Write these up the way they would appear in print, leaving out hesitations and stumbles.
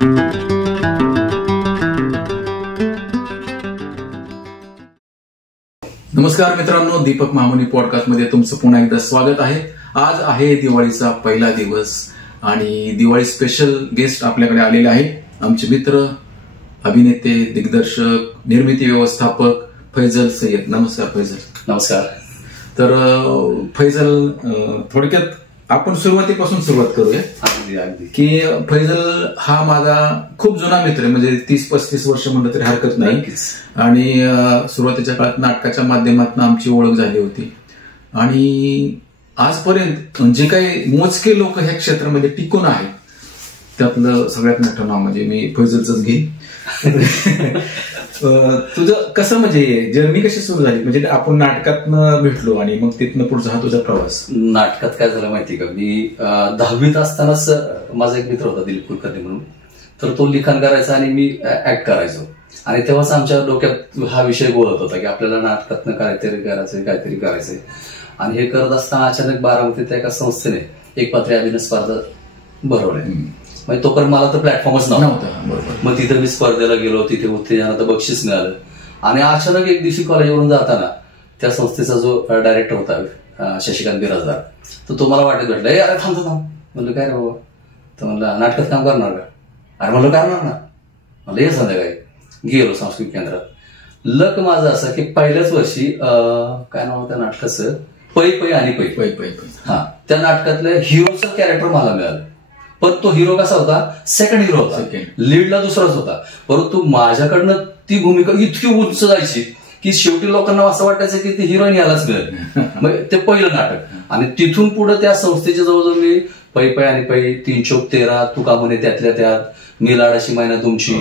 नमस्कार मित्रांनो, दीपक मामुनी पॉडकास्ट मध्ये तुमचं पुन्हा एकदा स्वागत आहे. आज आहे दिवाळीचा पहिला दिवस आणि दिवाळी स्पेशल गेस्ट आपल्याकडे आलेले आहे. आमचे मित्र, अभिनेते, दिग्दर्शक, निर्मिती व्यवस्थापक फैजल सय्यद. नमस्कार फैजल. नमस्कार. तर फैजल, थोडक्यात आपण सुरुवातीपासून सुरुवात करूया. अगदी की फैजल हा माझा खूप जुना मित्र आहे, म्हणजे 30-35 वर्ष म्हणलं तरी हरकत नाही. आणि सुरुवातीच्या काळात नाटकाच्या माध्यमातून आमची ओळख झाली होती आणि आजपर्यंत जे काही मोजके लोक ह्या क्षेत्रामध्ये टिकून आहेत त्यातलं सगळ्यात मोठं नाव म्हणजे मी फैजलचंच घेईन. तुझं कसं म्हणजे जर्नी कशी सुरू झाली? म्हणजे आपण नाटकातनं भेटलो आणि मग तिथनं पुढचा हा तुझा प्रवास. नाटकात काय झालं माहिती का, मी 10वीत असतानाच माझा एक मित्र होता दिलीप कुलकर्णी म्हणून, तर तो लिखाण करायचा आणि मी ऍक्ट करायचो. आणि तेव्हाच आमच्या डोक्यात हा विषय बोलत होता की आपल्याला नाटकातनं काहीतरी करायचंय. आणि हे करत असताना अचानक बारामतीत एका संस्थेने एक पात्री अभिनय स्पर्धा भरवल्या. म्हणजे तोपर्यंत मला तर प्लॅटफॉर्मच नव्हता. मग तिथे मी स्पर्धेला गेलो, तिथे उत्तेजनाचं बक्षीस मिळालं. आणि अचानक एक दिवशी कॉलेजवरून जाताना त्या संस्थेचा जो डायरेक्टर होता शशिकांत बिराजदार, तर तो मला वाटत भेटला. अरे थांब. म्हणलं काय रे बाबा? तर म्हणलं नाटकात काम करणार का? अरे म्हणलं करणार ना. म्हणलं ये संध्याकाळी. गेलो सांस्कृतिक केंद्रात. लक माझं असं की पहिल्याच वर्षी काय नाव होतं नाटकाचं, पै पै आणि पै. हा, त्या नाटकातल्या हिरोचं कॅरेक्टर मला मिळालं. पण तो हिरो कसा होता? सेकंड हिरो होता, लीडला दुसराच होता. परंतु माझ्याकडनं ती भूमिका इतकी उंच जायची की शेवटी लोकांना असं वाटायचं की ती हिरोईन यालाच मिळेल. मग ते पहिलं नाटक. आणि तिथून पुढे त्या संस्थेच्या जवळजवळ मी पै पै आणि पै, 3 चोक 13, तुका म्हणे त्यातल्या त्यात, मी लाडाची मैना तुमची,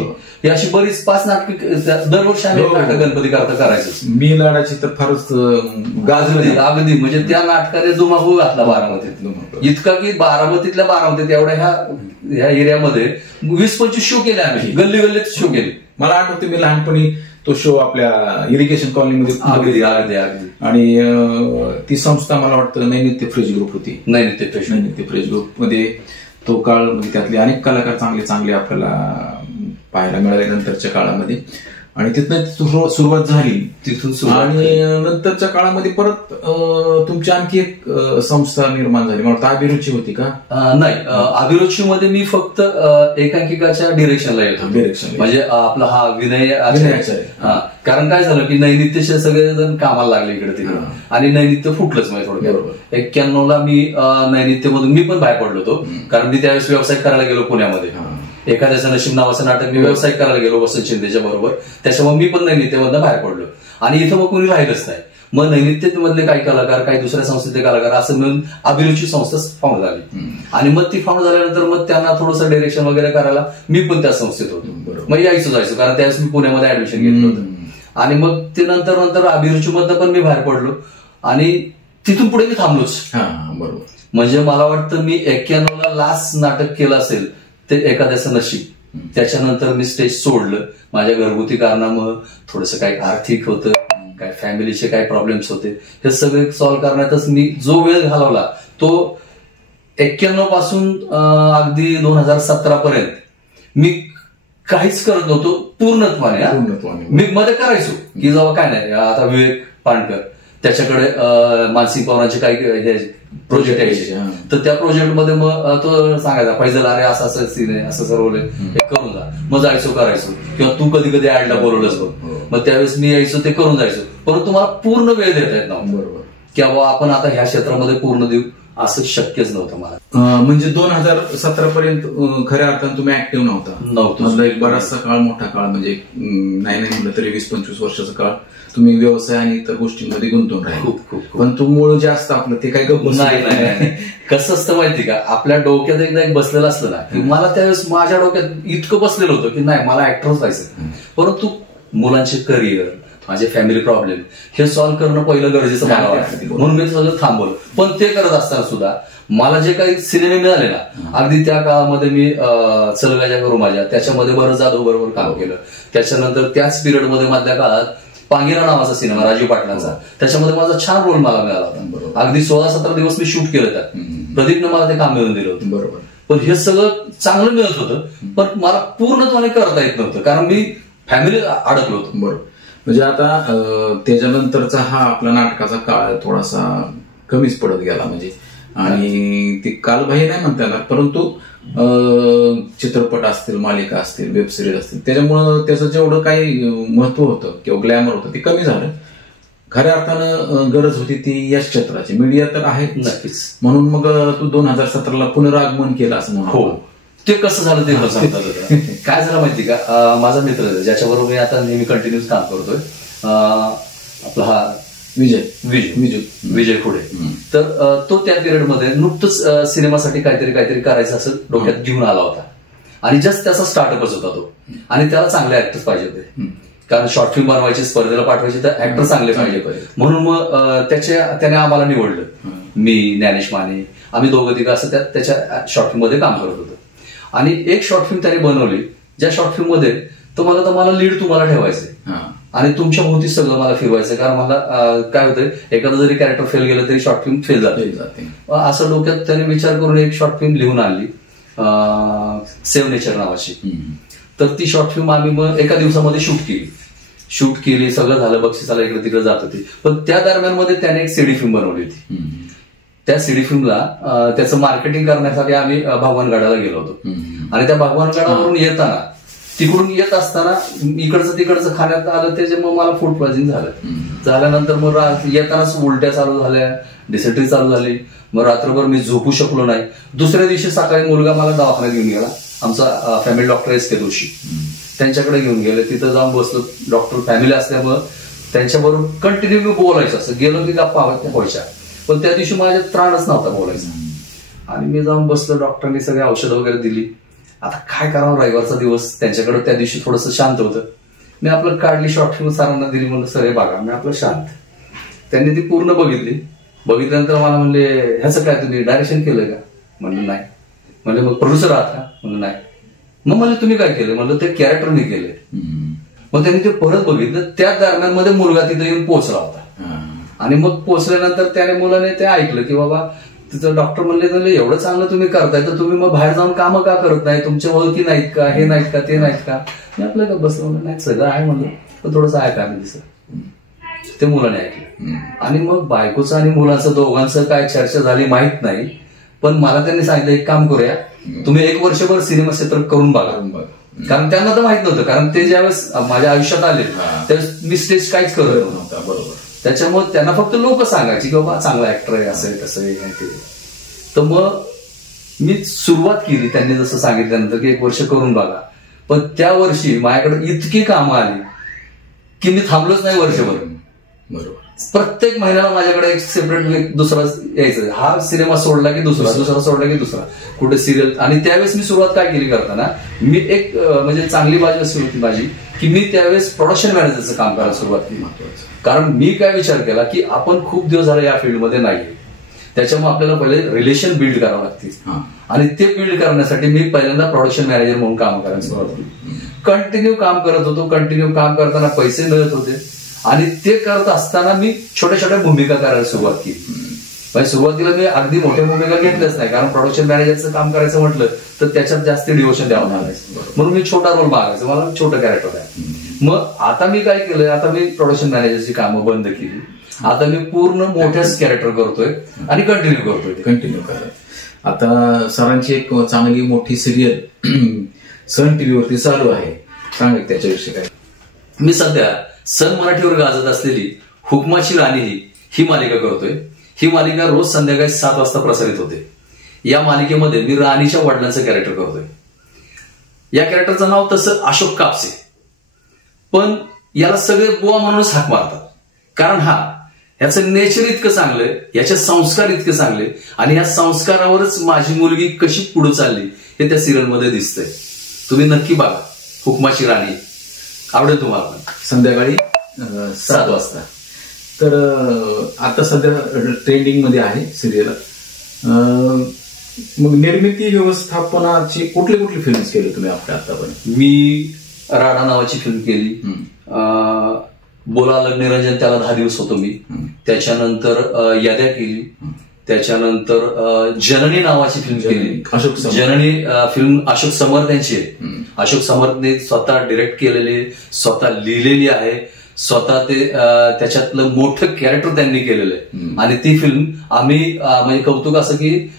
ही अशी बरीच 5 नाटक दरवर्षी आम्ही नाटक गणपती करता करायचं. मी लाडाची तर फारच गाजली अगदी. म्हणजे त्या नाटकाने दुमागू घातला बारामतीत, इतका की बारामतीत एवढ्या ह्या एरियामध्ये 20-25 शो केले आम्ही, गल्ली गल्लीत शो केले. मला आठवते मी लहानपणी तो शो आपल्या इरिगेशन कॉलनीमध्ये. अगदी. आणि ती संस्था मला वाटतं नैनित्य फ्रेश ग्रुप होती. नैनित्य फ्रेश ग्रुप मध्ये तो काळ, म्हणजे त्यातले अनेक कलाकार चांगले आपल्याला पाहायला मिळाले नंतरच्या काळामध्ये. आणि तिथनं सुरुवात झाली तिथून. आणि नंतरच्या काळामध्ये परत तुमची आणखी एक संस्था निर्माण झाली, मला वाटतं अभिरुची होती का? नाही, अभिरुचीमध्ये मी फक्त एकांकिकाच्या डिरेक्शनला येतो. म्हणजे आपला हा विनय आचार्य. हा, कारण काय झालं की नैनित्यचे सगळेजण कामाला लागले इकडे तिकडे आणि नैनित्य फुटलंच. म्हणजे थोडं 91ला मी नैनित्यमधून मी पण बाहेर पडलो होतो, कारण मी त्यावेळेस व्यवसाय करायला गेलो पुण्यामध्ये. एखाद्याचं नशीब नावाचं नाटक मी व्यवसाय करायला गेलो वसंत शिंदेच्या बरोबर. त्याच्यामुळे मी पण नैनित्यमधनं बाहेर पडलो आणि इथं मग कोणी राहिलंच नाही. मग नैनित्यमधले काही कलाकार, काही दुसऱ्या संस्थेतले कलाकार असं मिळून अभिरुची संस्था फाउंड झाली. आणि मग ती फाउंड झाल्यानंतर मग त्यांना थोडंसं डिरेक्शन वगैरे करायला मी पण त्या संस्थेत होतो. मग जायचो कारण त्यावेळेस मी पुण्यामध्ये ऍडमिशन घेतलं होतं. आणि मग ते नंतर अभिरुचीमधनं पण मी बाहेर पडलो आणि तिथून पुढे मी थांबलोच. बरोबर. म्हणजे मला वाटतं मी 91ला लास्ट नाटक केलं असेल ते एखाद्याचं नशीब. त्याच्यानंतर मी स्टेज सोडलं माझ्या घरगुती कारणामुळे. थोडंसं काही आर्थिक होतं, काय फॅमिलीचे काही प्रॉब्लेम्स होते, हे सगळे सॉल्व्ह करण्यातच मी जो वेळ घालवला तो 91 पासून अगदी 2017 पर्यंत मी काहीच करत नव्हतो पूर्णत्वाने. मी मध्ये करायचो की जेव्हा काय नाही, आता विवेक पाणकर त्याच्याकडे मानसिक पवारांचे काही प्रोजेक्ट यायचे, तर त्या प्रोजेक्टमध्ये मग तो सांगायचा फैजल अरे असं सीन आहे, असं सरवलंय, हे करून जा. मग जायचो करायचो. किंवा तू कधी कधी ऍडला बोलवलंच बघ, मग त्यावेळेस मी यायचो ते करून जायचो. परंतु मला पूर्ण वेळ देता येत नव्हता. बरोबर. किंवा आपण आता ह्या क्षेत्रामध्ये पूर्ण देऊ असं शक्यच नव्हतं मला. म्हणजे 2017 पर्यंत खऱ्या अर्थानं तुम्ही ऍक्टिव्ह नव्हता. एक बराचसा काळ, मोठा काळ, म्हणजे नाही म्हणलं तरी 20-25 वर्षाचा काळ तुम्ही व्यवसाय आणि इतर गोष्टींमध्ये गुंतून राहिले. पण तू मूळ जे असतं आपलं ते काही गप्प नाही. कसं असतं माहिती का, आपल्या डोक्यात एकदा एक बसलेलं असलं ना की मला त्यावेळेस माझ्या डोक्यात इतकं बसलेलं होतं की नाही मला ऍक्टरच व्हायचं. परंतु मुलांचे करिअर, माझे फॅमिली प्रॉब्लेम हे सॉल्व्ह करणं पहिलं गरजेचं मला वाटतं, म्हणून मी सगळं थांबवलं. पण ते करत असताना सुद्धा मला जे काही सिनेमे मिळाले ना, अगदी त्या काळामध्ये मी चलगाच्या करू माझ्या त्याच्यामध्ये बरं जाधव बरोबर काम केलं. त्याच्यानंतर त्याच पिरियडमध्ये मधल्या काळात पांगिरा नावाचा सिनेमा राजीव पाटलांचा, त्याच्यामध्ये माझा छान रोल मला मिळाला होता. अगदी 16-17 दिवस मी शूट केलं त्यात. प्रदीपनं मला ते काम मिळवून दिलं होतं. बरोबर. पण हे सगळं चांगलं मिळत होतं, पण मला पूर्णपणे करता येत नव्हतं कारण मी फॅमिली अडकलो होतो. बरोबर. म्हणजे आता त्याच्यानंतरचा हा आपला नाटकाचा काळ थोडासा कमीच पडत गेला म्हणजे, आणि ती कालबाह्य नाही म्हणता येणार, परंतु चित्रपट असतील, मालिका असतील, वेब सिरीज असतील, त्याच्यामुळं त्याचं जेवढं काही महत्व होतं किंवा ग्लॅमर होतं ते कमी झालं. खऱ्या अर्थानं गरज होती ती या क्षेत्राची, मीडिया तर आहे नक्कीच. म्हणून मग तू 2017ला पुनरागमन केलं असं म्हणून. हो, ते कसं झालं ते मला सांगता येतं. काय झालं माहिती का, माझा मित्र ज्याच्याबरोबर मी आता नेहमी कंटिन्यूस काम करतोय, आपला हा विजय पुढे, तर तो त्या पिरियडमध्ये नुकतंच सिनेमासाठी काहीतरी करायचं असं डोक्यात घेऊन आला होता आणि जस्ट त्याचा स्टार्टअपच होता तो, आणि त्याला चांगले ऍक्टर्स पाहिजे होते कारण शॉर्ट फिल्म बनवायची, स्पर्धेला पाठवायची, तर ऍक्टर चांगले पाहिजे. म्हणून मग त्याने आम्हाला निवडलं, मी, ज्ञानेश माने, आम्ही दोघं तिघं असं त्याच्या शॉर्ट फिल्म मध्ये काम करत होतो. आणि एक शॉर्ट फिल्म त्याने बनवली, ज्या शॉर्ट फिल्म मध्ये तुम्हाला लीड तुम्हाला ठेवायचंय आणि तुमच्या भोवती सगळं मला फिरवायचं, कारण मला काय होतंय, एखादं जरी कॅरेक्टर फेल गेलं तरी शॉर्ट फिल्म फेल जाते. असं डोक्यात त्याने विचार करून एक शॉर्ट फिल्म लिहून आणली, सेव्ह नेचर नावाची. तर ती शॉर्ट फिल्म आम्ही मग एका दिवसामध्ये शूट केली, सगळं झालं, बक्षिसाला इकडे तिकडे जात होती. पण त्या दरम्यान मध्ये त्याने एक सीडी फिल्म बनवली होती. त्या सीडी फिल्मला त्याचं मार्केटिंग करण्यासाठी आम्ही भगवानगडाला गेलो होतो, आणि त्या भगवानगडावरून येताना, तिकडून येत असताना इकडचं तिकडचं खाण्यात आलं, त्याच्यामुळे मला फूड पॉइझनिंग झाल्यानंतर मग येतानाच उलट्या चालू झाल्या, डिसेंट्री चालू झाली. मग रात्रभर मी झोपू शकलो नाही. दुसऱ्या दिवशी सकाळी मुलगा मला दवाखान्यात घेऊन गेला, आमचा फॅमिली डॉक्टर एस के जोशी, त्यांच्याकडे घेऊन गेले. तिथं जाऊन बसलो, डॉक्टर फॅमिली असल्यामुळं त्यांच्याबरोबर कंटिन्यू मी बोलायचं, असं गेलो की गप्पा व्हायच्या. पण त्या दिवशी माझ्या त्राणच नव्हता बोलायचा, आणि मी जाऊन बसलो, डॉक्टरांनी सगळी औषधं वगैरे दिली. आता काय करावं, रविवारचा दिवस, त्यांच्याकडे त्या दिवशी थोडंसं शांत होतं. मी आपलं काढली शॉर्ट फिल्म, सरांना दिली, म्हणलं सर हे बघा, मी आपलं शांत. त्यांनी ती पूर्ण बघितल्यानंतर मला म्हणले, ह्याचं काय तुम्ही डायरेक्शन केलंय का? म्हणलं नाही. म्हणले मग प्रोड्युसर आहात का? म्हणलं नाही. मग म्हणले तुम्ही काय केलं? म्हणलं ते कॅरेक्टर मी केले. मग त्यांनी ते परत बघितलं. त्या दरम्यान मध्ये मुलगा तिथे येऊन पोहोचला होता, आणि मग पोहोचल्यानंतर त्याने मुलाने ते ऐकलं की बाबा, तिथं डॉक्टर म्हणले एवढं चांगलं तुम्ही करताय, तर तुम्ही मग बाहेर जाऊन कामं का करत नाही? तुमच्या ओळखी नाहीत का? हे नाहीत का? ते नाहीत का? मी आपलं का बसलं, म्हणलं नाही सगळं आहे, म्हणलं पण थोडंसं ऐका मी दिसत. ते मुलाने ऐकलं, आणि मग बायकोचं आणि मुलाचं दोघांचं काय चर्चा झाली माहित नाही, पण मला त्यांनी सांगितलं एक काम करूया, तुम्ही 1 वर्षभर सिनेमा क्षेत्र करून बघा. कारण त्यांना तर माहित नव्हतं, कारण ते ज्यावेळेस माझ्या आयुष्यात आले त्यावेळेस मी स्टेज काहीच करत नव्हता. बरोबर. त्याच्यामुळे त्यांना फक्त लोक सांगायची की बाबा चांगला ऍक्टर आहे, असं कसं आहे ते. तर मग मी सुरुवात केली त्यांनी जसं सांगितल्यानंतर की 1 वर्ष करून बघा. पण त्या वर्षी माझ्याकडे इतकी कामं आली की मी थांबलोच नाही वर्षभर. बरोबर. प्रत्येक महिन्याला माझ्याकडे एक सेपरेट दुसरा यायचं. हा सिनेमा सोडला की दुसरा सोडला की दुसरा, कुठे सिरियल. आणि त्यावेळेस मी सुरुवात काय केली करताना, मी एक म्हणजे चांगली बाजू अशी होती माझी की मी त्यावेळेस प्रोडक्शन मॅनेजरचं काम करायला सुरुवात केली. कारण मी काय विचार केला की आपण खूप दिवस झाले या फील्डमध्ये नाही, त्याच्यामुळे आपल्याला पहिले रिलेशन बिल्ड करावं लागतील, आणि ते बिल्ड करण्यासाठी मी पहिल्यांदा प्रोडक्शन मॅनेजर म्हणून काम करायला सुरुवात केली. कंटिन्यू काम करत होतो. कंटिन्यू काम करताना पैसे मिळत होते, आणि ते करत असताना मी छोट्या छोट्या भूमिका करायला सुरुवात केली. म्हणजे सुरुवातीला मी अगदी मोठ्या भूमिका घेतल्याच नाही, कारण प्रोडक्शन मॅनेजरचं काम करायचं म्हटलं तर त्याच्यात जास्त डिवोशन द्यावं लागायचं, म्हणून मी छोटा रोल मागायचं, मला छोटं कॅरेक्टर आहे. मग आता मी काय केलं, आता मी प्रोडक्शन मॅनेजरची कामं बंद केली. आता मी पूर्ण मोठ्याच कॅरेक्टर करतोय आणि कंटिन्यू करतोय. आता सरांची एक चांगली मोठी सिरियल सन टीव्हीवरती चालू आहे, सांगा त्याच्याविषयी काय. मी सध्या सन मराठीवर गाजत असलेली हुकमाची राणी ही मालिका करतोय. ही मालिका रोज संध्याकाळी 7 वाजता प्रसारित होते. या मालिकेमध्ये मी राणीच्या वडिलांचं कॅरेक्टर करतोय. या कॅरेक्टरचं नाव तसं अशोक कापसे, पण याला सगळे बुवा म्हणूनच हाक मारतात, कारण ह्याचं नेचर इतकं चांगलं, याचे संस्कार इतके चांगले, आणि या संस्कारावरच माझी मुलगी कशी पुढे चालली हे त्या सिरियलमध्ये दिसतंय. तुम्ही नक्की बघा हुकमाची राणी, आवडेल तुम्हाला. संध्याकाळी 7 वाजता. तर आता सध्या ट्रेंडिंग मध्ये आहे सिरियल. मग निर्मिती व्यवस्थापनाची कुठली फिल्म्स केली तुम्ही आपल्या आतापर्यंत? मी राणा नावाची फिल्म केली, बोला लग्न निरंजन, त्याला 10 दिवस होतो मी. त्याच्यानंतर याद्या केली, त्याच्यानंतर जननी नावाची फिल्म केली. अशोक समर्थ. जननी फिल्म अशोक समर्थ यांची आहे. अशोक समर्थने स्वतः डिरेक्ट केलेली, स्वतः लिहिलेली आहे, स्वतः ते त्याच्यातलं मोठं कॅरेक्टर त्यांनी केलेलं आहे. आणि ती फिल्म आम्ही म्हणजे कौतुक असं की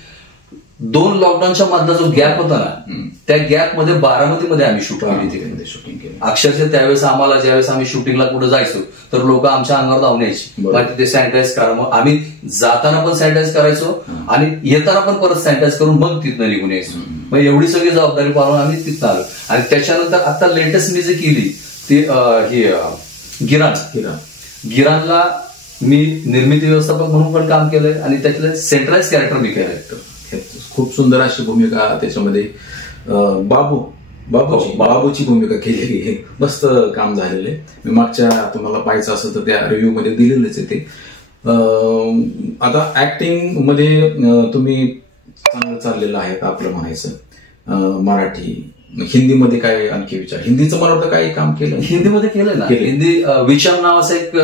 2 लॉकडाऊनच्या मधला जो गॅप होता ना, त्या गॅपमध्ये बारामतीमध्ये आम्ही शूटिंग केली. अक्षरशः त्यावेळेस आम्हाला ज्यावेळेस आम्ही शूटिंगला कुठे जायचो तर लोक आमच्या अंगावर धावून यायची, मग तिथे सॅनिटाईज करा. मग आम्ही जाताना पण सॅनिटाईज करायचो आणि येताना पण परत सॅनिटाईज करून मग तिथनं निघून यायचो. मग एवढी सगळी जबाबदारी पाळून आम्ही तिथं आलो. आणि त्याच्यानंतर आता लेटेस्ट मी जे केली ती ही गिरानला मी निर्मिती व्यवस्थापक म्हणून पण काम केलंय आणि त्यातलं सेंट्रलाइज कॅरेक्टर मी केलंय. खूप सुंदर अशी भूमिका त्याच्यामध्ये बाबूची भूमिका केलेली आहे. मस्त काम झालेलं आहे. मी मागच्या तुम्हाला पाहायचं असेल तर त्या रिव्ह्यू मध्ये दिलेलंच आहे ते. आता ऍक्टिंग मध्ये तुम्ही चांगलं चाललेलं आहे आपलं म्हणायचं. मराठी, हिंदीमध्ये काय आणखी विचार? हिंदीचं मला वाटतं काही काम केलं? हिंदीमध्ये केलं ना. हिंदी विचार नावाचा एक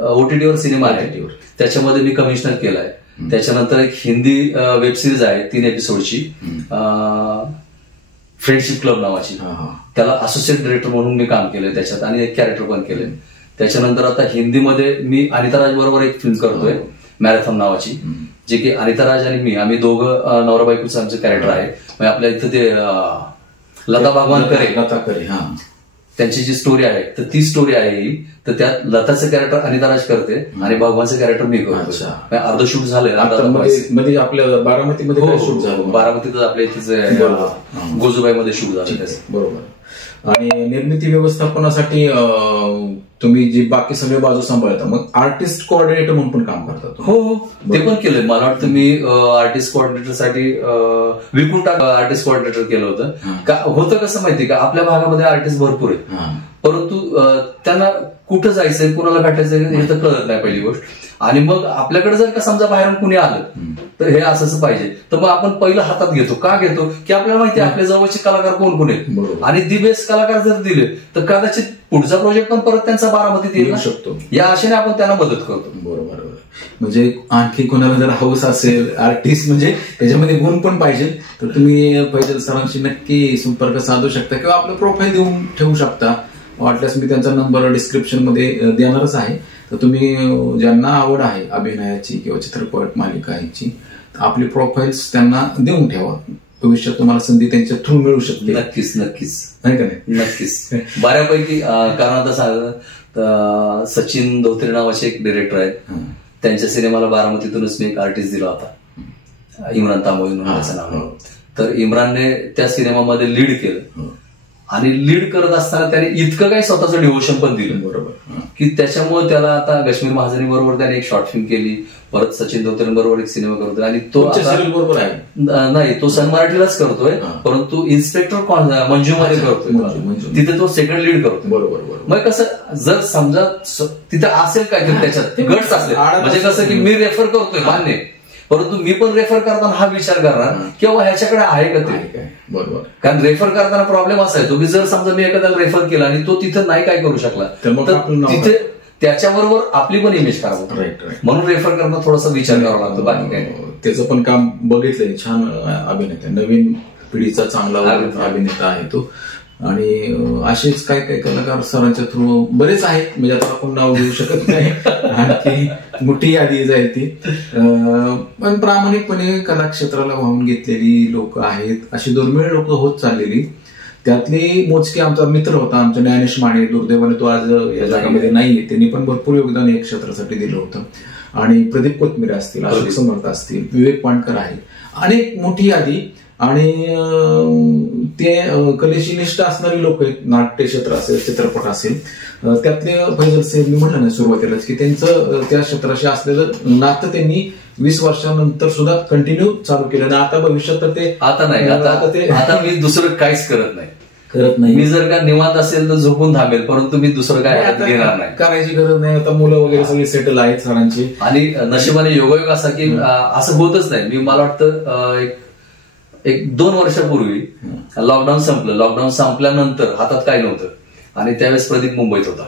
ओटीटीवर सिनेमा आहे, त्याच्यामध्ये मी कमिशनर केलाय. त्याच्यानंतर एक हिंदी वेब सिरीज आहे 3 एपिसोडची, फ्रेंडशिप क्लब नावाची. त्याला असोसिएट डिरेक्टर म्हणून मी काम केलंय त्याच्यात आणि एक कॅरेक्टर पण केलंय. त्याच्यानंतर आता हिंदीमध्ये मी अनिता राज बरोबर एक फिल्म करतोय मॅरेथॉन नावाची, जे की अनिता राज आणि मी आम्ही दोघं नवरा बायकोचं आमचं कॅरेक्टर आहे. म्हणजे आपल्या इथं ते लता भगवानकर त्यांची जी स्टोरी आहे तर ती स्टोरी आहे ही. तर त्यात लताचं कॅरेक्टर अनिता राज करते आणि भगवानचं कॅरेक्टर मी करतो. अर्ध शूट झालंय आपल्या बारामतीमध्ये शूट झालं. बारामतीतच आपल्या इथे गोजुबाईमध्ये शूट झालं. बरोबर. आणि निर्मिती व्यवस्थापनासाठी तुम्ही जी बाकी सगळे बाजू सांभाळता, मग आर्टिस्ट कोऑर्डिनेटर म्हणून पण काम करतात? हो, ते पण केलंय. मला वाटतं मी आर्टिस्ट कोऑर्डिनेटरसाठी विकुंठा आर्टिस्ट कोऑर्डिनेटर केलं होतं. होतं कसं माहिती का, आपल्या भागामध्ये आर्टिस्ट भरपूर आहेत, परंतु त्यांना कुठं जायचंय, कुणाला भेटायचं हे तर कळत नाही पहिली गोष्ट. आणि मग आपल्याकडे जर का समजा बाहेरून कुणी आलं तर हे असं पाहिजे, तर मग आपण पहिलं हातात घेतो. का घेतो की आपल्याला माहिती आहे आपल्या जवळचे कलाकार कोण कोण आहेत, आणि दी बेस्ट कलाकार जर दिले तर कदाचित पुढचा प्रोजेक्ट पण परत त्यांचा बारामतीत येऊ शकतो. या आशेने आपण त्यांना मदत करतो. बरोबर. म्हणजे आणखी कोणाला जर हाऊस असेल आर्टिस्ट, म्हणजे त्याच्यामध्ये गुण पण पाहिजे, तर तुम्ही फैजल सरांशी नक्की संपर्क साधू शकता किंवा आपलं प्रोफाईल देऊन ठेवू शकता. वाटल्यास मी त्यांचा नंबर डिस्क्रिप्शन मध्ये देणारच आहे. तर तुम्ही ज्यांना आवड आहे अभिनयाची किंवा चित्रपट मालिका यांची, आपली प्रोफाईल्स त्यांना देऊन ठेवा. भविष्यात तुम्हाला संधी त्यांच्या थ्रू मिळू शकते. नक्कीच नक्कीच नाही का नाही? नक्कीच बऱ्यापैकी. कारण आता सांग, सचिन धोत्रे नावाचे एक डिरेक्टर आहेत, त्यांच्या सिनेमाला बारामतीतूनच मी एक आर्टिस्ट दिला होता, इम्रान तांबोळी म्हणून त्याचं नाव. तर इम्रानने त्या सिनेमामध्ये लीड केलं आणि लीड करत असताना त्याने इतकं काही स्वतःचं डिव्होशन पण दिलं. बरोबर. की त्याच्यामुळे त्याला आता कश्मीर महाजनी बरोबर त्याने एक शॉर्ट फिल्म केली, परत सचिन धोत्रेंबरोबर एक सिनेमा करतोय, आणि तो बरोबर आहे नाही, तो सन मराठीलाच करतोय, परंतु इन्स्पेक्टर मंजू मध्ये करतोय, तिथे तो सेकंड लीड करतोय. बरोबर. मग कसं जर समजा तिथे असेल काय तर त्याच्यात गट्स असेल, म्हणजे कसं की मी रेफर करतोय मान्य, परंतु मी पण रेफर करताना हा विचार करणार की बाबा ह्याच्याकडे आहे का ते. बरोबर. कारण रेफर करताना प्रॉब्लेम असा आहे, तुम्ही जर समजा मी एखाद्याला रेफर केला आणि तो तिथं नाही काय करू शकला तर तिथे त्याच्याबरोबर आपली पण इमेज खराब होतो. म्हणून रेफर करणं थोडासा विचार करावा लागतो. बाकी काय त्याचं पण काम बघितलंय. छान अभिनेता, नवीन पिढीचा चांगला अभिनेता आहे तो. आणि असेच काय काय कलाकार सरांच्या थ्रू बरेच आहेत, म्हणजे आता आपण नाव घेऊ शकत नाही, आणखी मोठी यादी जाईल ती. पण प्रामाणिकपणे कलाक्षेत्राला वाहून घेतलेली लोक आहेत, अशी दुर्मिळ लोक होत चाललेली. त्यातली मोजकी आमचा मित्र होता, आमचा ज्ञानेश माने, दुर्दैवाने तो आज या जगामध्ये नाहीये. त्यांनी पण भरपूर योगदान या क्षेत्रासाठी दिलं होतं. आणि प्रदीप कोथमिरे असतील, अशोक समर्थ असतील, विवेक पाणकर आहे, अनेक मोठी यादी. आणि ते कलेशी निष्ठ असणारी लोक आहेत. नाट्य क्षेत्र असेल, चित्रपट असेल, त्यातले फैजल साहेब मी म्हटलं ना सुरुवातीलाच की त्यांचं त्या क्षेत्राशी असलेलं नातं त्यांनी 20 वर्षानंतर सुद्धा कंटिन्यू चालू केलं. आणि आता भविष्यात तर ते आता नाही, आता मी दुसरं काहीच करत नाही. मी जर का निवांत असेल तर झोपून थांबेल, परंतु मी दुसरं काय घेणार नाही, करायची गरज नाही. आता मुलं वगैरे सगळी सेटल आहेत सरांची. आणि नशिबाने योगायोग असा की असं होतच नाही. मी मला वाटतं एक 2 वर्षापूर्वी लॉकडाऊन संपलं. लॉकडाऊन संपल्यानंतर हातात काय नव्हतं, आणि त्यावेळेस प्रदीप मुंबईत होता,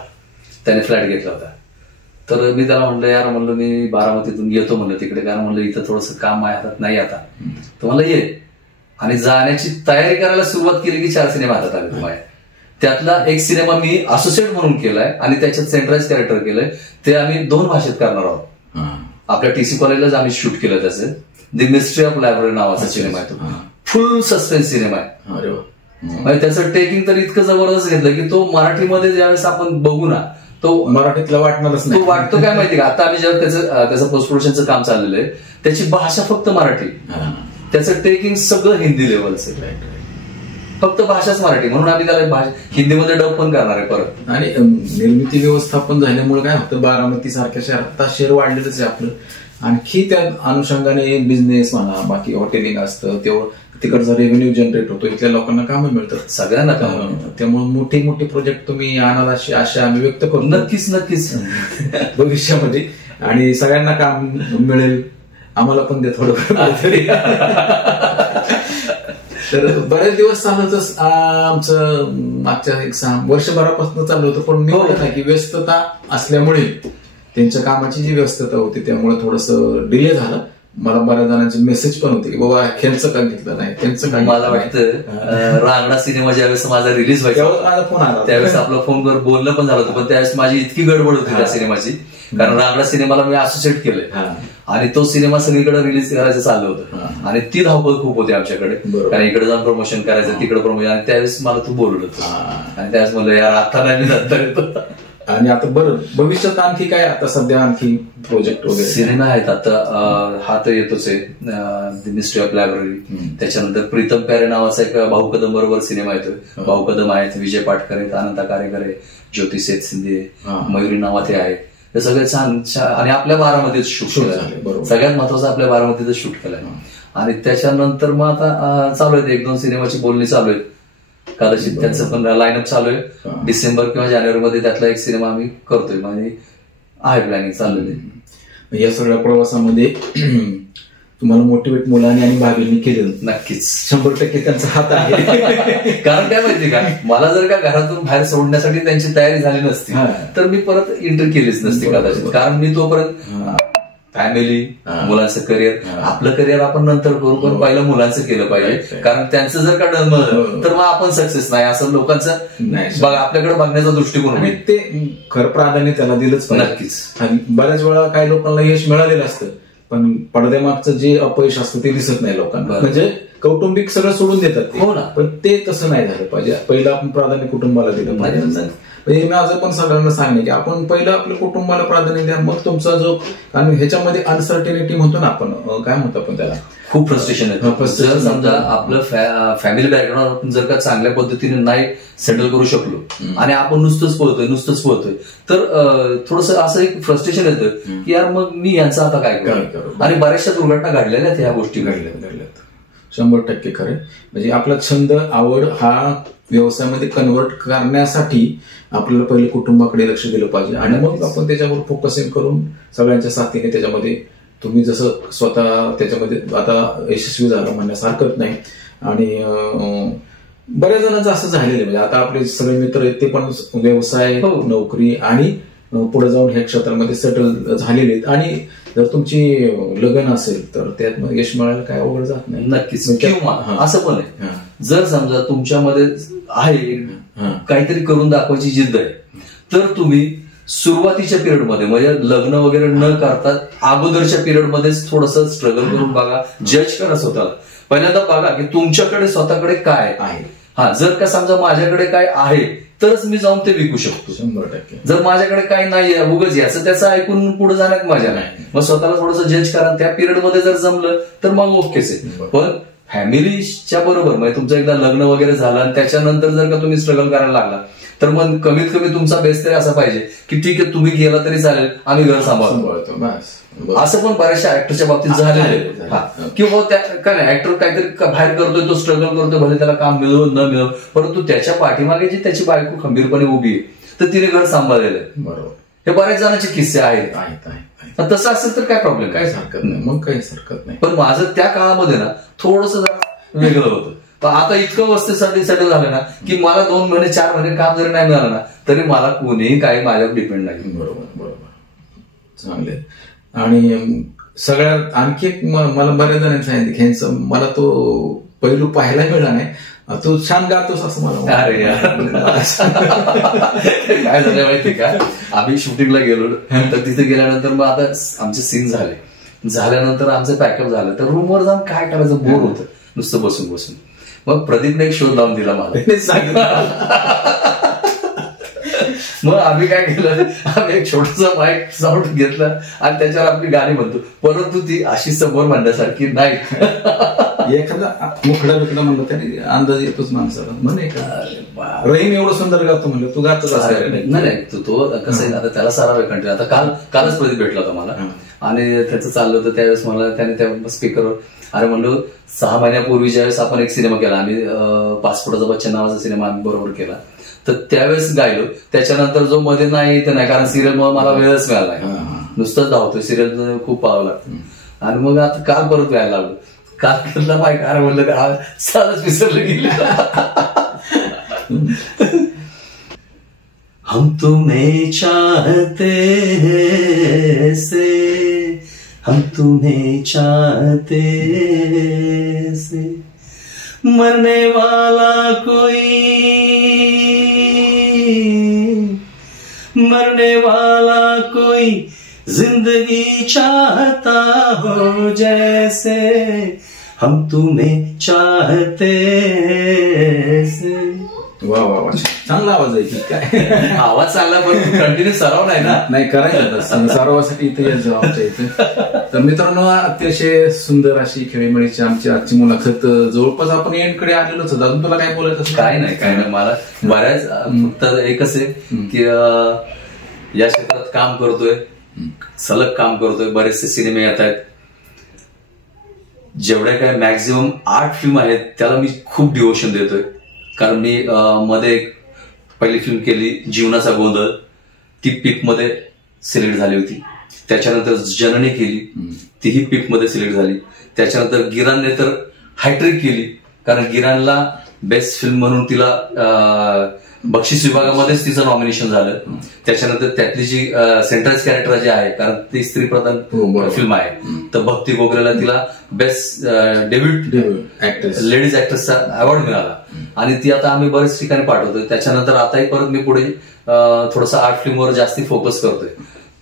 त्याने फ्लॅट घेतला होता. तर मी त्याला म्हणलं यार म्हणलं मी बारामतीतून येतो म्हणलं तिकडे, कारण म्हणलं इथं थोडंसं काम माझ्या हातात नाही आता, तर म्हणलं ये. आणि जाण्याची तयारी करायला सुरुवात केली की 4 सिनेमा हातात आले तुम्हाला. त्यातला एक सिनेमा मी असोसिएट म्हणून केलाय आणि त्याच्यात सेंट्राइज कॅरेक्टर केलंय, ते आम्ही 2 भाषेत करणार आहोत. आपल्या TC कॉलेजलाच आम्ही शूट केलं त्याचं. द मिस्ट्री ऑफ लायब्ररी नावाचा सिनेमा आहे तो. फुल सस्पेन्स सिनेमा आहे. म्हणजे त्याचं टेकिंग तर इतकं जबरदस्त घेतलं की तो मराठीमध्ये ज्यावेळेस आपण बघू ना तो मराठीतला वाटणारच नाही. तो वाटतो काय माहिती का, आता आम्ही जेव्हा त्याचं पोस्ट प्रोडक्शनचं काम चाललेलं आहे, त्याची भाषा फक्त मराठी, त्याचं टेकिंग सगळं हिंदी लेवलचं, फक्त भाषाच मराठी. म्हणून आम्ही त्याला हिंदीमध्ये डब पण करणार आहे परत. आणि निर्मिती व्यवस्थापन झाल्यामुळे काय होतं, बारामती सारख्या शहरात आता शेअर वाढलेलंच आहे आपलं. आणखी त्या अनुषंगाने बिझनेस म्हणा, बाकी हॉटेलिंग असतं, तेव्हा तिकडचा रेव्हेन्यू जनरेट होतो, इथल्या लोकांना कामं मिळतात, सगळ्यांना कामं मिळतात. त्यामुळे मोठे मोठे प्रोजेक्ट तुम्ही आणाल अशी आशा आम्ही व्यक्त करू. नक्कीच भविष्यामध्ये, आणि सगळ्यांना काम मिळेल, आम्हाला पण द्या थोडं तरी. तर बरेच दिवस चालू होतं आमचं, मागच्या 1 वर्षभरापासून चालू होतं, पण मी म्हणत आहे की व्यस्तता असल्यामुळे, त्यांच्या कामाची जी व्यस्तता होती त्यामुळे थोडंसं डिले झालं. मला बऱ्याच जणांचे मेसेज पण होते की बाबा ह्यांचं का घेतलं नाही, त्यांचं काय. मला वाटतं रांगडा सिनेमा ज्यावेळेस माझा रिलीज व्हायचा माझा फोन आला, त्यावेळेस आपलं फोनवर बोलणं पण झालं होतं, पण त्यावेळेस माझी इतकी गडबड होती त्या सिनेमाची, कारण रांगडा सिनेमाला मी असोसिएट केलंय आणि तो सिनेमा सगळीकडे रिलीज करायचं चाललं होतं आणि ती धावपळ खूप होती आमच्याकडे, कारण इकडे जाऊन प्रमोशन करायचं, तिकडे प्रमोशन. आणि त्यावेळेस मला तू बोलत होतं आणि त्यावेळेस म्हणलं यार आता नाही, मी नंतर येतो. आणि आता बरं भविष्यात आणखी काय, आता सध्या आणखी प्रोजेक्ट वगैरे सिनेमा आहेत आता. हा तर येतोच आहे, द मिस्ट्री ऑफ लायब्ररी. त्याच्यानंतर प्रीतम प्यारे नावाचा एक भाऊ कदम बरोबर सिनेमा येतोय. भाऊ कदम आहेत, विजय पाटकर आहेत, अनंता कारेकर आहे, ज्योती सेठ शिंदे, मयुरी नावाते आहेत. हे सगळे छान. आणि आपल्या बारामतीच शूट केलं, सगळ्यात महत्वाचं आपल्या बारामतीतच शूट केलंय. आणि त्याच्यानंतर मग आता चालू आहेत 1-2 सिनेमाची बोलणी चालू आहेत, कदाचित त्यांचं पण लाईनअप चालू आहे. डिसेंबर किंवा जानेवारीमध्ये त्यातला एक सिनेमा आम्ही करतोय, म्हणजे आहे प्लॅनिंग चाललेली. या सगळ्या प्रवासामध्ये तुम्हाला मोटिवेट मुलांनी आणि भाभींनी केलं. नक्कीच 100% त्यांचा हात आहे. कारण काय माहिती का, मला जर का घरातून बाहेर सोडण्यासाठी त्यांची तयारी झाली नसती तर मी परत एंट्री केलीच नसती कदाचित. कारण मी तोपर्यंत फॅमिली, मुलांचं करिअर, आपलं करिअर आपण नंतर करू, पण पहिलं मुलांचं केलं पाहिजे. कारण त्यांचं जर का डळमळलं तर मग आपण सक्सेस नाही, असं लोकांचं आपल्याकडे बघण्याचा दृष्टिकोन होईल. ते खरं प्राधान्य त्याला दिलंच पाहिजे. नक्कीच. बऱ्याच वेळा काही लोकांना यश मिळालेलं असतं, पण पडद्यामागचं जे अपयश असतं ते दिसत नाही लोकांना. म्हणजे कौटुंबिक सगळं सोडून देतात ते, हो ना, पण ते तसं नाही झालं पाहिजे. पहिलं आपण प्राधान्य कुटुंबाला दिलं पाहिजे. माझं पण सगळ्यांना सांगणे की आपण पहिलं आपल्या कुटुंबाला प्राधान्य द्या, मग तुमचा जो, कारण ह्याच्यामध्ये अनसर्टिनिटी म्हणतो ना आपण, काय म्हणतो आपण त्याला, खूप फ्रस्ट्रेशन आहे. जर समजा आपलं फॅमिली बॅकग्राऊंड आपण जर का चांगल्या पद्धतीने नाही सेटल करू शकलो आणि आपण नुसतंच पळतोय तर थोडंसं असं एक फ्रस्ट्रेशन येतं की यार मग मी यांचं आता काय करू. आणि बऱ्याचशा दुर्घटना घडलेल्या आहेत, ह्या गोष्टी घडल्यात. 100% खरं. म्हणजे आपला छंद, आवड हा व्यवसायामध्ये कन्व्हर्ट करण्यासाठी आपल्याला पहिले कुटुंबाकडे लक्ष दिलं पाहिजे, आणि मग आपण त्याच्यावर फोकसिंग करून सगळ्यांच्या साथीने त्याच्यामध्ये, तुम्ही जसं स्वतः त्याच्यामध्ये आता यशस्वी झालं म्हणण्यास हरकत नाही. आणि बऱ्याच जणांचं असं झालेलं आहे, म्हणजे आता आपले सगळे मित्र आहेत ते पण व्यवसाय, नोकरी आणि पुढे जाऊन ह्या क्षेत्रामध्ये सेटल झालेले आहेत. आणि जर तुमची लग्न असेल तर त्यात मग यश मिळायला काय अवघड जात नाही. नक्कीच. किंवा असं पण आहे, जर समजा तुमच्यामध्ये आहे काहीतरी करून दाखवायची जिद्द आहे, तर तुम्ही सुरुवातीच्या पिरियडमध्ये, म्हणजे लग्न वगैरे न करता अगोदरच्या पिरियडमध्येच थोडंसं स्ट्रगल करून बघा, जज करा स्वतःला. पहिल्यांदा बघा की तुमच्याकडे स्वतःकडे काय आहे. जर का समजा माझ्याकडे काय आहे तरच मी जाऊन ते विकू शकतो. 100%. जर माझ्याकडे काही नाहीये, उगाच याचं त्याचं ऐकून पुढे जाण्यात मजा नाही. मग स्वतःला थोडंसं जज करा. त्या पिरियडमध्ये जर जमलं तर मग ओकेच आहे. पण फॅमिलीच्या बरोबर, म्हणजे तुमचं एकदा लग्न वगैरे झालं आणि त्याच्यानंतर जर का तुम्ही स्ट्रगल करायला लागला तर मग कमीत कमी तुमचा बेस तरी असा पाहिजे की ठीक आहे, तुम्ही गेला तरी चालेल, आम्ही घर सांभाळतो. असं पण बऱ्याचशा ऍक्टरच्या बाबतीत झालेलं आहे. किंवा त्या काय नाही, ऍक्टर काहीतरी बाहेर करतोय, तो स्ट्रगल करतोय, भले त्याला काम मिळो न मिळो, परंतु त्याच्या पाठीमागे जी त्याची बायको खंबीरपणे उभी आहे तर तिने घर सांभाळलेलं आहे. बरोबर. हे बऱ्याच जणांचे किस्से आहेत. तसं असेल तर काय प्रॉब्लेम, काहीच हरकत नाही, मग काहीच हरकत नाही. पण माझं त्या काळामध्ये ना थोडंसं वेगळं होतं. पण आता इतकं वस्तीसाठी सेटल झालं ना की मला 2 महिने 4 महिने काम जरी नाही मिळालं ना तरी मला कोणीही काही माझ्यावर डिपेंड नाही. बरोबर बरोबर. चांगले. आणि सगळ्यात आणखी एक मला बऱ्याच जणांनी सांगितलं की ह्यांचं मला तो पैलू पाहायला मिळाला नाही, तू छान गातोस असं मला. अरे काय झालं माहितीये का, आम्ही शूटिंगला गेलो तर तिथे गेल्यानंतर मग आता आमचे सीन झाल्यानंतर आमचं पॅकअप झालं, तर रूमवर जाऊन काय करायचं, बोर होतं नुसतं बसून बसून. मग प्रदीपने एक शोध लावून दिला मला, सांगितलं. मग आम्ही काय केलं, आम्ही एक छोटसा माईक साऊंड घेतला आणि त्याच्यावर आपली गाणी म्हणतो, परंतु ती अशी समोर म्हणण्यासारखी नाही. एखादा मुखडा बिकडा म्हणलं तरी अंदाज येतोच माणसाला. म्हणे का रहीम एवढं सुंदर गातो म्हणलं, तू गातच नाही नाही, तो कसं आहे आता त्याला सराव आहे कंटिन्यू. आता कालच प्रदीप भेटला होता मला आणि त्याचं चाललं होतं त्यावेळेस मला त्याने त्या स्पीकरवर अरे म्हणलो 6 महिन्यापूर्वी ज्यावेळेस आपण एक सिनेमा केला, आम्ही पासपोर्टाचा बच्चन नावाचा सिनेमा आम्ही बरोबर केला, तर त्यावेळेस गायलो. त्याच्यानंतर जो मध्ये नाही ते नाही, कारण सिरियल मला वेळच मिळाला नाही, नुसतंच धावतोय, सिरियल खूप पाहावं लागतं. आणि मग आता काल परत गायला लागलो. काल केला माहिती काय म्हणलं, सारच विसरलं गेलं. हम तुम्हें चाहते हैं से, हम तुम्हें चाहते से, मरने वाला कोई, मरने वाला कोई जिंदगी चाहता हो जैसे, हम तुम्हें चाहते से. वा वा वा, चांगला आवाज आहे की काय. आवाज चांगला, पण कंटिन्यू सराव नाही ना. नाही करायचं सरावासाठी इथे यायचं आमच्या इथे. तर मित्रांनो, अतिशय सुंदर अशी खेळीमेळीची आमची आजची मुलाखत जवळपास आपण एंडकडे आलेलोच. अजून तुला काय बोलायचं? काय नाही, मला बऱ्याच फक्त एकच आहे की या क्षेत्रात काम करतोय, सलग काम करतोय, बरेचसे सिनेमे येत आहेत. जेवढ्या काय मॅक्झिमम 8 फिल्म आहेत त्याला मी खूप डिवोशन देतोय. कारण मी मध्ये एक पहिली फिल्म केली जीवनाचा गोंधळ, ती पिकमध्ये सिलेक्ट झाली होती. त्याच्यानंतर जननी केली, तीही पिकमध्ये सिलेक्ट झाली. त्याच्यानंतर गिरानने तर हॅट्रिक केली, कारण गिरानला बेस्ट फिल्म म्हणून तिला बक्षीस विभागामध्येच तिचं नॉमिनेशन झालं. त्याच्यानंतर त्यातली जी सेंट्रल कॅरेक्टर जे आहे, कारण ती स्त्री प्रधान फिल्म आहे, तर भक्ती गोगरेला तिला बेस्ट डेब्यूट लेडीज ऍक्ट्रेसचा अवॉर्ड मिळाला. आणि ती आता आम्ही बरेच ठिकाणी पाठवतोय. त्याच्यानंतर आताही परत मी पुढे थोडंसं 8 फिल्मवर जास्ती फोकस करतोय.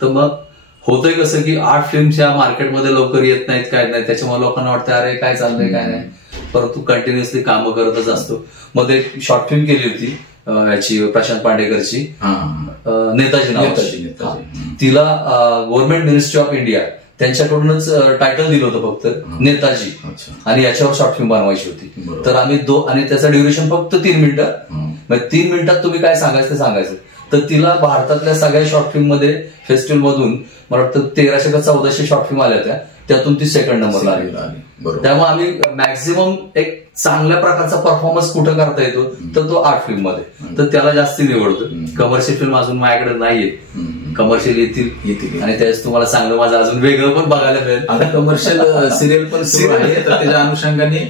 तर मग होतंय कसं की 8 फिल्मच्या मार्केटमध्ये लवकर येत नाहीत, काय नाही, त्याच्यामुळे लोकांना वाटतं अरे काय चाललंय काय नाही, परंतु कंटिन्युअसली कामं करतच असतो. मध्ये एक शॉर्ट फिल्म केली होती याची प्रशांत पांडेकरची, नेताजी नावाची. तिला गव्हर्नमेंट मिनिस्ट्री ऑफ इंडिया त्यांच्याकडूनच टायटल दिलं होतं फक्त नेताजी, आणि याच्यावर शॉर्ट फिल्म बनवायची होती. तर आम्ही आणि त्याचं ड्युरेशन फक्त 3 मिनिटं. मग 3 मिनिटात तुम्ही काय सांगायचं ते सांगायचं. तर तिला भारतातल्या सगळ्या शॉर्ट फिल्म मध्ये फेस्टिवल मधून मला वाटतं 1300 का 1400 शॉर्ट फिल्म आल्या होत्या, त्यातून ती सेकंड नंबरला आली. त्यामुळे आम्ही मॅक्झिमम एक चांगल्या प्रकारचा परफॉर्मन्स कुठं करता येतो तर तो 8 फिल्म मध्ये, तर त्याला जास्ती निवडतो. कमर्शियल फिल्म अजून माझ्याकडे नाहीये, कमर्शियल येतील आणि त्यावेळेस तुम्हाला चांगलं माझं अजून वेगळं पण बघायला मिळेल. आता कमर्शियल सिरियल पण सुरू आहे, तर त्याच्या अनुषंगाने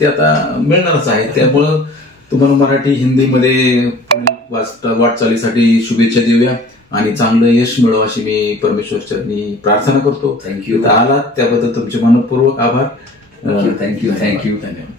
ते आता मिळणारच आहे. त्यामुळं तुम्हाला मराठी हिंदीमध्ये वाटचालीसाठी शुभेच्छा देऊया आणि चांगलं यश मिळव अशी मी परमेश्वर चरणी प्रार्थना करतो. थँक्यू. आलात त्याबद्दल तुमचे मनपूर्वक आभार. थँक्यू. धन्यवाद.